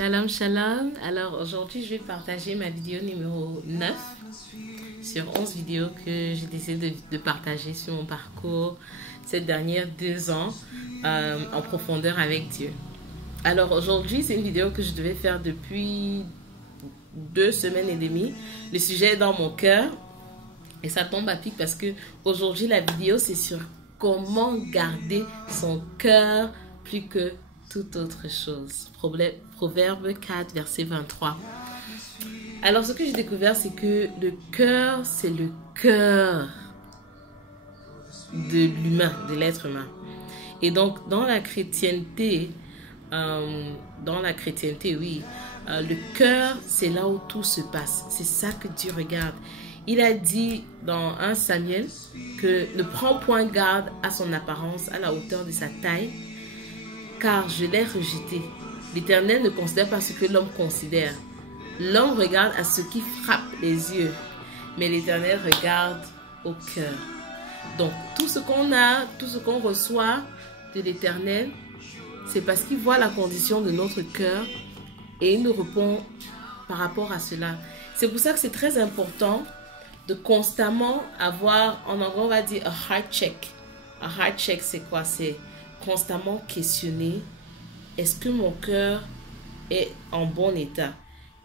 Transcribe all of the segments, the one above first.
Shalom, shalom. Alors aujourd'hui, je vais partager ma vidéo numéro 9 sur 11 vidéos que j'ai décidé de partager sur mon parcours ces dernières 2 ans en profondeur avec Dieu. Alors aujourd'hui, c'est une vidéo que je devais faire depuis 2 semaines et demie. Le sujet est dans mon cœur et ça tombe à pic parce que aujourd'hui, la vidéo, c'est sur comment garder son cœur plus que toute autre chose. Proverbe 4, verset 23. Alors, ce que j'ai découvert, c'est que le cœur, c'est le cœur de l'humain, de l'être humain. Et donc, dans la chrétienté, oui, le cœur, c'est là où tout se passe. C'est ça que Dieu regarde. Il a dit dans 1 Samuel que ne prends point garde à son apparence, à la hauteur de sa taille, car je l'ai rejeté. L'Éternel ne considère pas ce que l'homme considère. L'homme regarde à ce qui frappe les yeux, mais l'Éternel regarde au cœur. Donc, tout ce qu'on a, tout ce qu'on reçoit de l'Éternel, c'est parce qu'il voit la condition de notre cœur et il nous répond par rapport à cela. C'est pour ça que c'est très important de constamment avoir, en anglais on va dire a heart check. Un heart check, c'est quoi? C'est constamment questionner, est-ce que mon cœur est en bon état?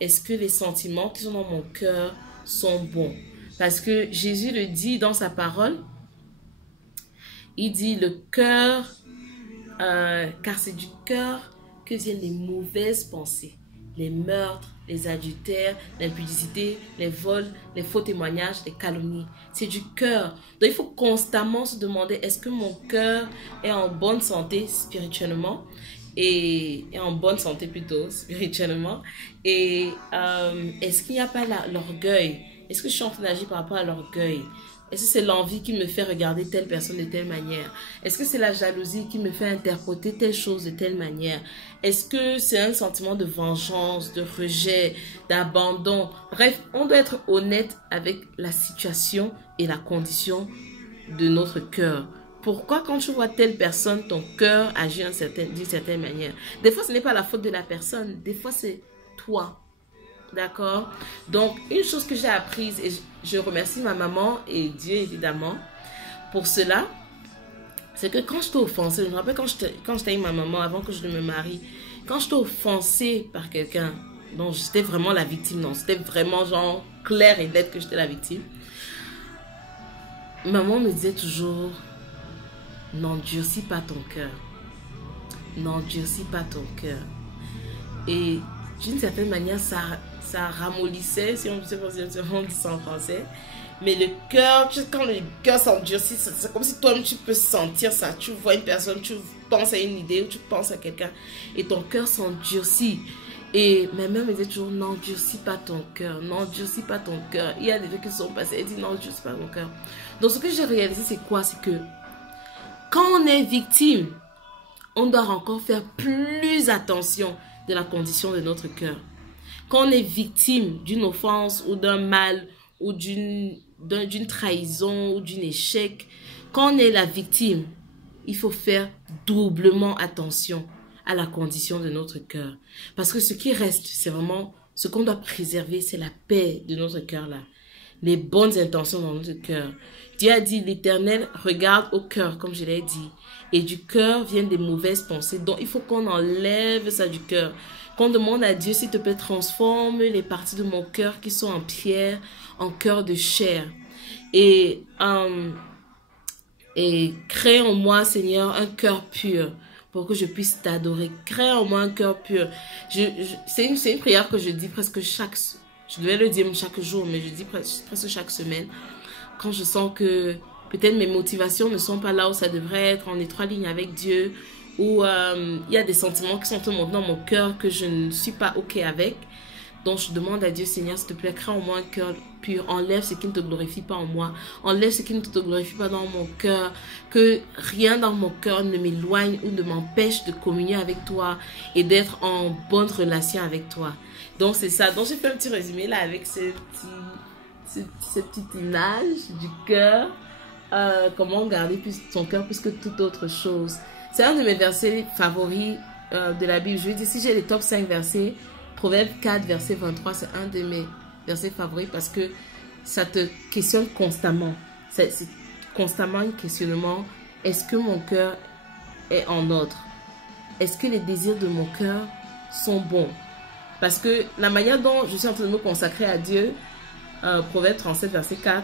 Est-ce que les sentiments qui sont dans mon cœur sont bons? Parce que Jésus le dit dans sa parole, il dit le cœur, car c'est du cœur que viennent les mauvaises pensées, les meurtres, les adultères, l'impudicité, les vols, les faux témoignages, les calomnies. C'est du cœur. Donc il faut constamment se demander, est-ce que mon cœur est en bonne santé spirituellement et en bonne santé plutôt spirituellement, et est-ce qu'il n'y a pas l'orgueil? Est-ce que je suis en train d'agir par rapport à l'orgueil? Est-ce que c'est l'envie qui me fait regarder telle personne de telle manière? Est-ce que c'est la jalousie qui me fait interpréter telle chose de telle manière? Est-ce que c'est un sentiment de vengeance, de rejet, d'abandon? Bref, on doit être honnête avec la situation et la condition de notre cœur. Pourquoi quand tu vois telle personne, ton cœur agit d'une certaine manière? Des fois, ce n'est pas la faute de la personne. Des fois, c'est toi. D'accord? Donc, une chose que j'ai apprise, et je remercie ma maman et Dieu évidemment pour cela, c'est que quand je t'ai offensée, je me rappelle quand j'étais avec ma maman avant que je ne me marie, quand je t'ai offensée par quelqu'un, donc j'étais vraiment la victime, non, c'était vraiment genre clair et net que j'étais la victime, maman me disait toujours, n'endurcis pas ton cœur, n'endurcis pas ton cœur. Et d'une certaine manière, ça ramollissait, si on dit ça en français. Mais le cœur, quand le cœur s'endurcit, c'est comme si toi-même tu peux sentir ça. Tu vois une personne, tu penses à une idée ou tu penses à quelqu'un et ton cœur s'endurcit. Et ma mère me disait toujours, n'endurcis pas ton cœur, n'endurcis pas ton cœur. Il y a des trucs qui sont passés, elle dit, n'endurcis pas ton cœur. Donc ce que j'ai réalisé, c'est quoi? C'est que quand on est victime, on doit encore faire plus attention de la condition de notre cœur. Quand on est victime d'une offense ou d'un mal ou d'une trahison ou d'un échec, quand on est la victime, il faut faire doublement attention à la condition de notre cœur. Parce que ce qui reste, c'est vraiment ce qu'on doit préserver, c'est la paix de notre cœur là. Les bonnes intentions dans notre cœur. Dieu a dit, l'Éternel regarde au cœur, comme je l'ai dit. Et du cœur viennent des mauvaises pensées. Donc, il faut qu'on enlève ça du cœur. Qu'on demande à Dieu, s'il te plaît, transforme les parties de mon cœur qui sont en pierre, en cœur de chair. Et crée en moi, Seigneur, un cœur pur pour que je puisse t'adorer. Crée en moi un cœur pur. C'est une prière que je dis presque je devais le dire chaque jour, mais je dis presque chaque semaine. Quand je sens que peut-être mes motivations ne sont pas là où ça devrait être, en étroite ligne avec Dieu, ou il y a des sentiments qui sont montés dans mon cœur que je ne suis pas OK avec. Donc je demande à Dieu, Seigneur, s'il te plaît, crée en moi un cœur pur. Enlève ce qui ne te glorifie pas en moi. Enlève ce qui ne te glorifie pas dans mon cœur. Que rien dans mon cœur ne m'éloigne ou ne m'empêche de communier avec toi et d'être en bonne relation avec toi. Donc c'est ça. Donc j'ai fait un petit résumé là avec cette petite image du cœur. Comment garder son cœur plus que toute autre chose. C'est un de mes versets favoris de la Bible, je vais dire, si j'ai les top 5 versets, Proverbe 4, verset 23, c'est un de mes versets favoris parce que ça te questionne constamment. C'est constamment un questionnement. Est-ce que mon cœur est en ordre? Est-ce que les désirs de mon cœur sont bons? Parce que la manière dont je suis en train de me consacrer à Dieu, Proverbe 37, verset 4,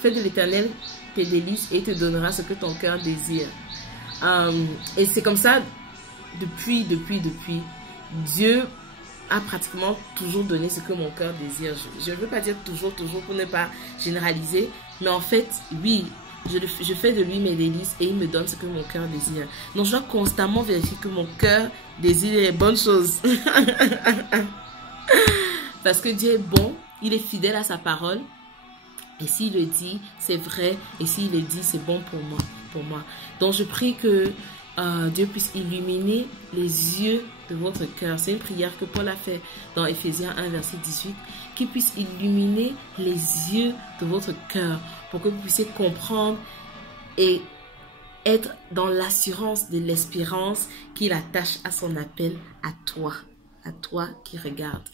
fais de l'Éternel tes délices et il te donnera ce que ton cœur désire. Et c'est comme ça depuis. Dieu a pratiquement toujours donné ce que mon cœur désire. Je ne veux pas dire toujours pour ne pas généraliser, mais en fait, oui, je fais de lui mes délices et il me donne ce que mon cœur désire. Donc, je dois constamment vérifier que mon cœur désire les bonnes choses. Parce que Dieu est bon, il est fidèle à sa parole. Et s'il le dit, c'est vrai. Et s'il le dit, c'est bon pour moi. Donc, je prie que Dieu puisse illuminer les yeux de votre cœur. C'est une prière que Paul a fait dans Éphésiens 1, verset 18. Qu'il puisse illuminer les yeux de votre cœur pour que vous puissiez comprendre et être dans l'assurance de l'espérance qu'il attache à son appel à toi qui regardes.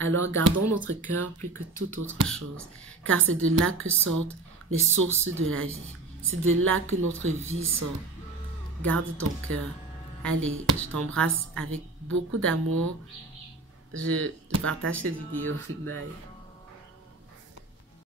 Alors gardons notre cœur plus que toute autre chose, car c'est de là que sortent les sources de la vie. C'est de là que notre vie sort. Garde ton cœur. Allez, je t'embrasse avec beaucoup d'amour. Je partage cette vidéo. Bye.